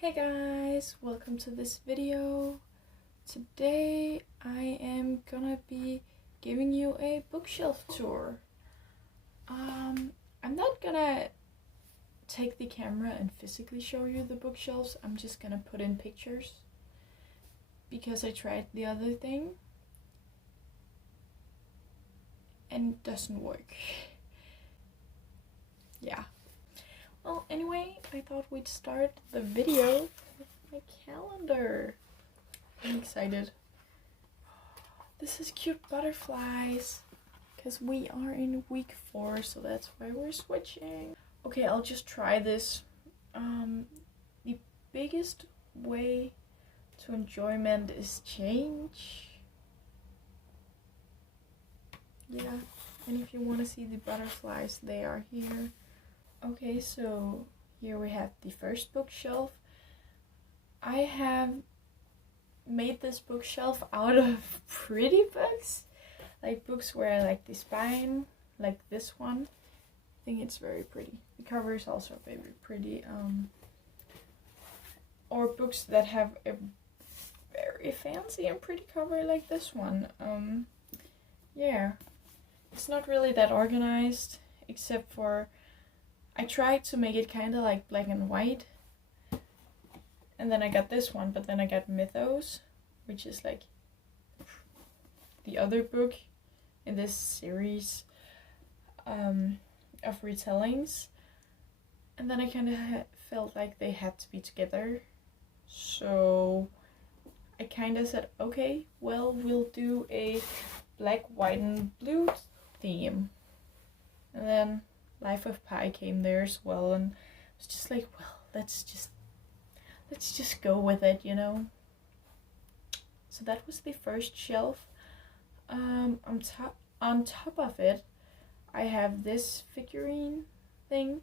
Hey guys, welcome to this video. Today I am gonna be giving you a bookshelf tour. I'm not gonna take the camera and physically show you the bookshelves. I'm just gonna put in pictures because I tried the other thing and it doesn't work. Yeah. Well, anyway, I thought we'd start the video with my calendar. I'm excited. This is cute butterflies, because we are in week 4, so that's why we're switching. Okay, I'll just try this. The biggest way to enjoyment is change. Yeah, and if you want to see the butterflies, they are here. Okay, so here we have the first bookshelf. I have made this bookshelf out of pretty books, like books where I like the spine, like this one. I think it's very pretty. The cover is also very pretty. Or books that have a very fancy and pretty cover like this one. Yeah, it's not really that organized, except for I tried to make it kind of like black and white, and then I got this one, but then I got Mythos, which is like the other book in this series of retellings, and then I kind of felt like they had to be together, so I kind of said, okay, well, we'll do a black, white, and blue theme, and then Life of Pi came there as well, and I was just like, well, let's just go with it, you know. So that was the first shelf. On top of it, I have this figurine thing,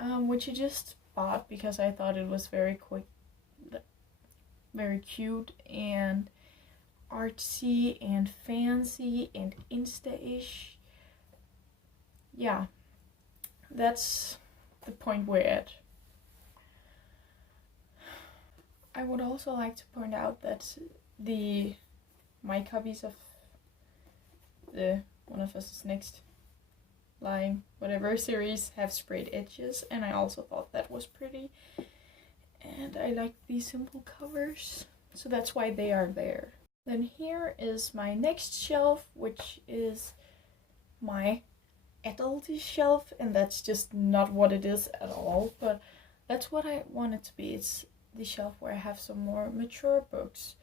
which I just bought because I thought it was very cute and artsy and fancy and Insta-ish. Yeah. That's the point we're at. I would also like to point out that my copies of the One of Us is Next line, whatever series, have sprayed edges, and I also thought that was pretty. And I like these simple covers, so that's why they are there. Then here is my next shelf, which is my adult shelf, and that's just not what it is at all, but that's what I want it to be. It's the shelf where I have some more mature books,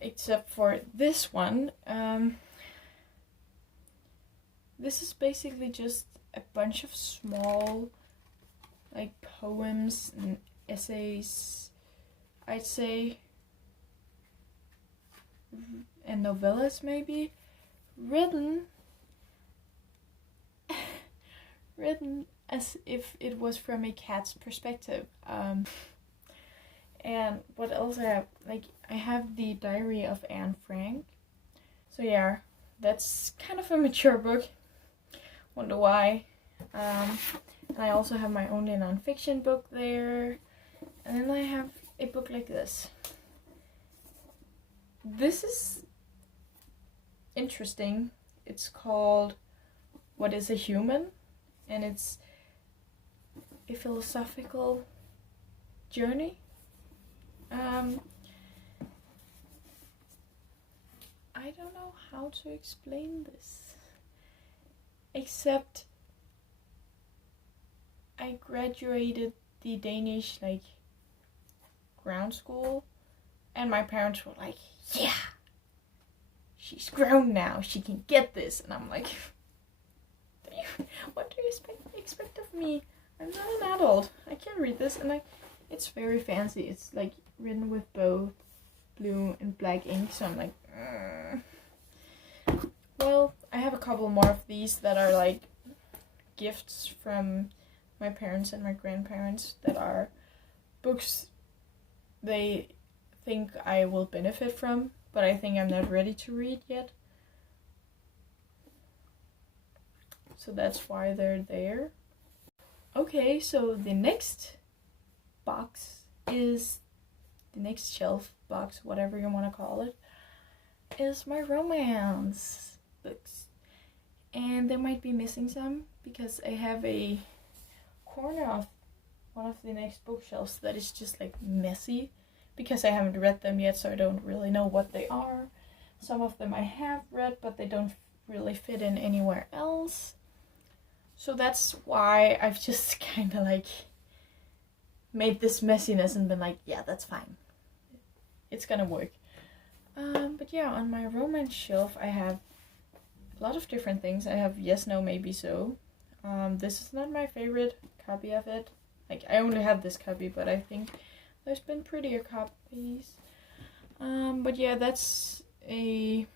except for this one. This is basically just a bunch of small like poems and essays, I'd say, and novellas maybe, written as if it was from a cat's perspective. And what else I have? Like, I have the Diary of Anne Frank. So yeah, that's kind of a mature book. Wonder why. And I also have my only non-fiction book there. And then I have a book like this. This is interesting. It's called What is a Human? And it's a philosophical journey. I don't know how to explain this, except I graduated the Danish ground school, and my parents were like, yeah, she's grown now, she can get this, and I'm like, what do you expect of me? I'm not an adult. I can't read this, and it's very fancy. It's like written with both blue and black ink, so I'm like, Well, I have a couple more of these that are like gifts from my parents and my grandparents that are books they think I will benefit from, but I think I'm not ready to read yet. So that's why they're there. Okay, so the next box is, the next shelf box, whatever you want to call it, is my romance books. And they might be missing some because I have a corner of one of the next bookshelves that is just like messy because I haven't read them yet, so I don't really know what they are. Some of them I have read, but they don't really fit in anywhere else. So that's why I've just kind of like made this messiness and been like, yeah, that's fine. It's gonna work. But yeah, on my romance shelf I have a lot of different things. I have Yes, No, Maybe, So. This is not my favorite copy of it. Like, I only have this copy, but I think there's been prettier copies. But yeah, that's a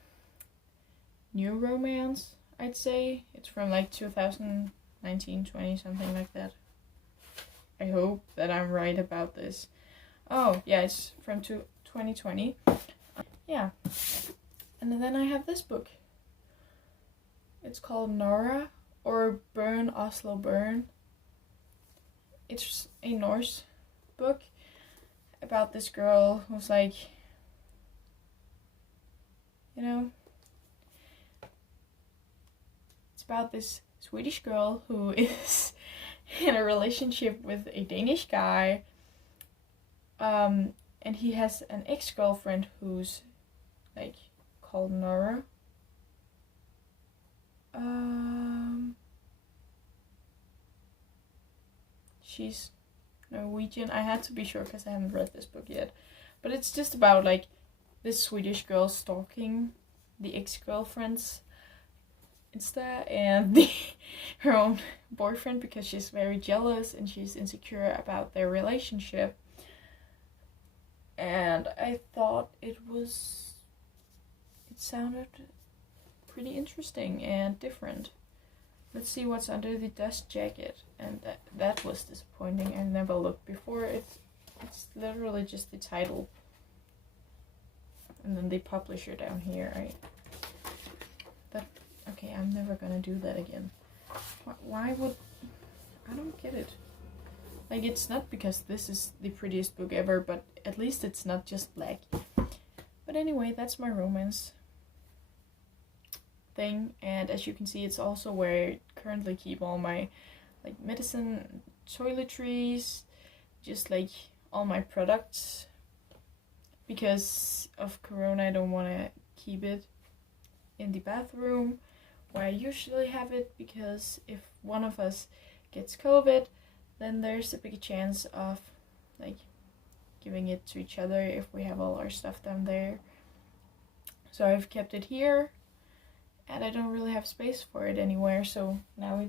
new romance, I'd say. It's from like 2019, 20, something like that. I hope that I'm right about this. Oh, yeah, it's from 2020. Yeah. And then I have this book. It's called Nora, or Burn, Oslo Burn. It's a Norse book about this girl who's like, you know, it's about this Swedish girl who is in a relationship with a Danish guy, and he has an ex-girlfriend who's like called Nora. She's Norwegian. I had to be sure because I haven't read this book yet. But it's just about like this Swedish girl stalking the ex-girlfriend's Insta and her own boyfriend because she's very jealous and she's insecure about their relationship. And I thought it sounded pretty interesting and different. Let's see what's under the dust jacket. And that was disappointing. I never looked before. It's literally just the title. And then the publisher down here. Okay, I'm never gonna do that again. Why would... I don't get it. Like, it's not because this is the prettiest book ever, but at least it's not just black. But anyway, that's my romance thing. And as you can see, it's also where I currently keep all my like medicine, toiletries, just like all my products. Because of Corona, I don't want to keep it in the bathroom where I usually have it, because if one of us gets COVID, then there's a big chance of like giving it to each other if we have all our stuff down there. So I've kept it here, and I don't really have space for it anywhere, so now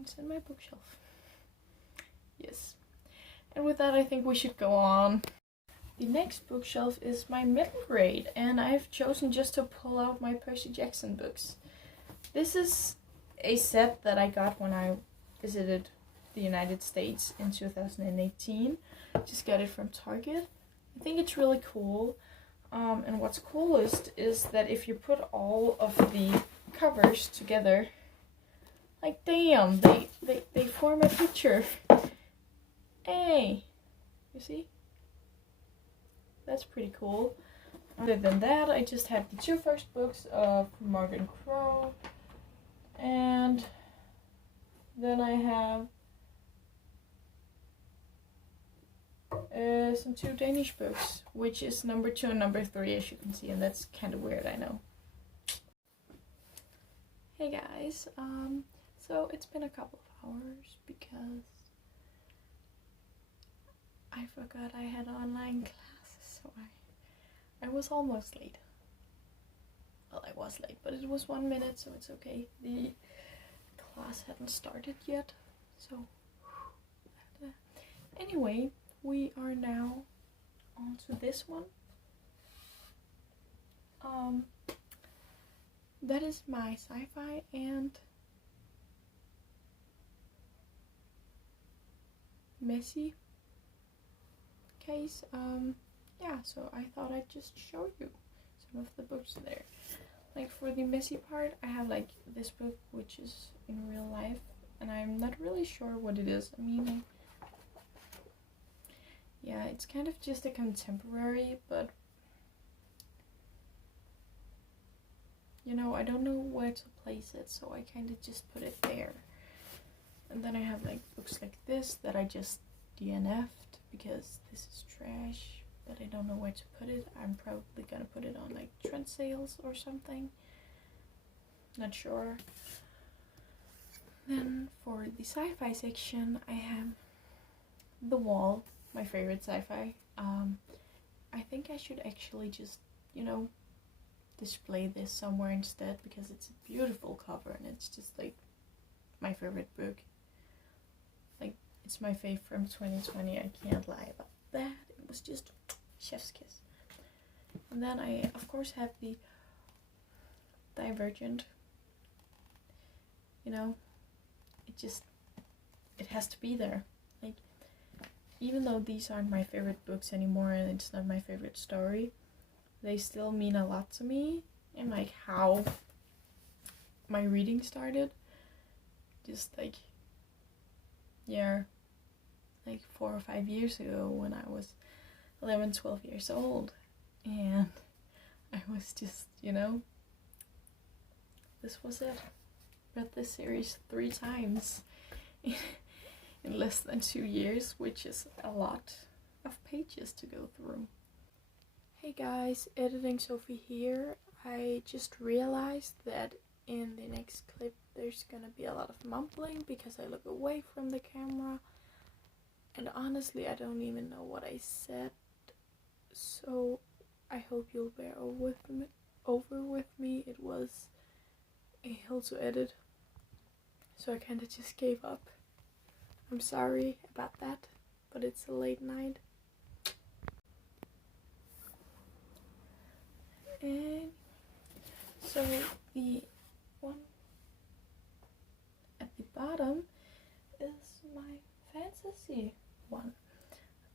it's in my bookshelf. Yes. And with that, I think we should go on. The next bookshelf is my middle grade, and I've chosen just to pull out my Percy Jackson books. This is a set that I got when I visited the United States in 2018. Just got it from Target. I think it's really cool. And what's coolest is that if you put all of the covers together, like damn, they form a picture. Hey, you see? That's pretty cool. Other than that, I just have the two first books of Morgan Crow, and then I have some two Danish books, which is number 2 and number 3, as you can see, and that's kind of weird, I know. Hey guys, so it's been a couple of hours because I forgot I had online classes, so I was almost late. Well, I was late, but it was 1 minute, so it's okay. The class hadn't started yet, so anyway, we are now on to this one. That is my Sci-Fi and messy case. Yeah, so I thought I'd just show you some of the books there. Like for the messy part, I have like this book, which is in real life, and I'm not really sure what it is. I mean, yeah, it's kind of just a contemporary, but you know, I don't know where to place it, so I kind of just put it there. And then I have like books like this that I just DNF'd because this is trash, but I don't know where to put it. I'm probably gonna put it on like trend sales or something. Not sure. Then for the sci-fi section, I have The Wall, my favorite sci-fi. I think I should actually just, you know, display this somewhere instead because it's a beautiful cover and it's just like my favorite book. Like, it's my fave from 2020, I can't lie about that. It was just chef's kiss. And then I of course have the Divergent. You know, it has to be there. Like, even though these aren't my favorite books anymore and it's not my favorite story, they still mean a lot to me and like how my reading started. Just like, yeah, like 4 or 5 years ago when I was 11, 12 years old, and I was just, you know, this was it. Read this series 3 times in less than 2 years, which is a lot of pages to go through. Hey guys, Editing Sophie here. I just realized that in the next clip there's gonna be a lot of mumbling because I look away from the camera, and honestly I don't even know what I said, so I hope you'll bear over with me. It was a hell to edit, so I kinda just gave up. I'm sorry about that, but it's a late night. And so the one at the bottom is my fantasy one.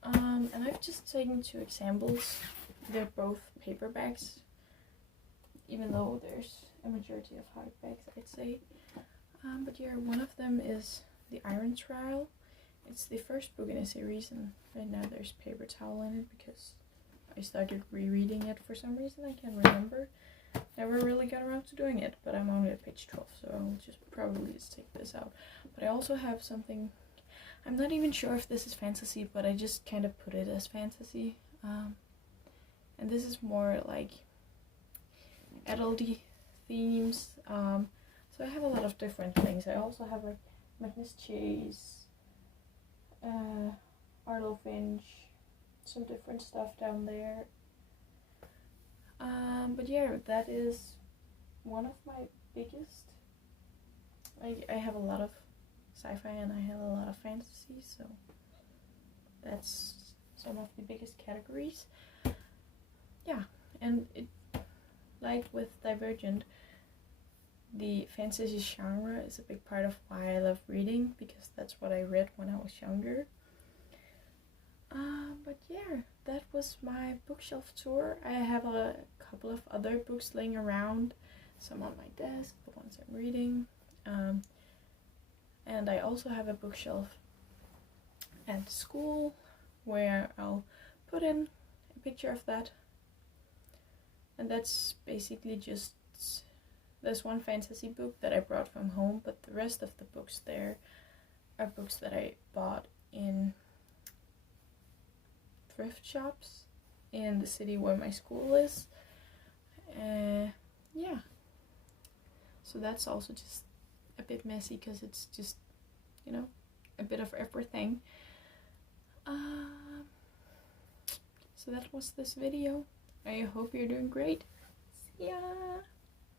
And I've just taken 2 examples. They're both paperbacks, even though there's a majority of hardbacks, I'd say. But yeah, one of them is The Iron Trial. It's the first book in a series, and right now there's paper towel in it because I started rereading it for some reason, I can't remember. Never really got around to doing it, but I'm only at page 12, so I'll probably just take this out. But I also have something, I'm not even sure if this is fantasy, but I just kind of put it as fantasy. And this is more like adulty themes. So I have a lot of different things. I also have like Magnus Chase, Arlo Finch, some different stuff down there. But yeah, that is one of my biggest. I have a lot of sci-fi and I have a lot of fantasy, so that's some of the biggest categories. Yeah, and it, like with Divergent, the fantasy genre is a big part of why I love reading, because that's what I read when I was younger. But yeah, that was my bookshelf tour. I have a couple of other books laying around, some on my desk, the ones I'm reading. And I also have a bookshelf at school where I'll put in a picture of that. And that's basically just, there's one fantasy book that I brought from home, but the rest of the books there are books that I bought in thrift shops in the city where my school is. Yeah, so that's also just a bit messy because it's just, you know, a bit of everything. So that was this video. I hope you're doing great. See ya!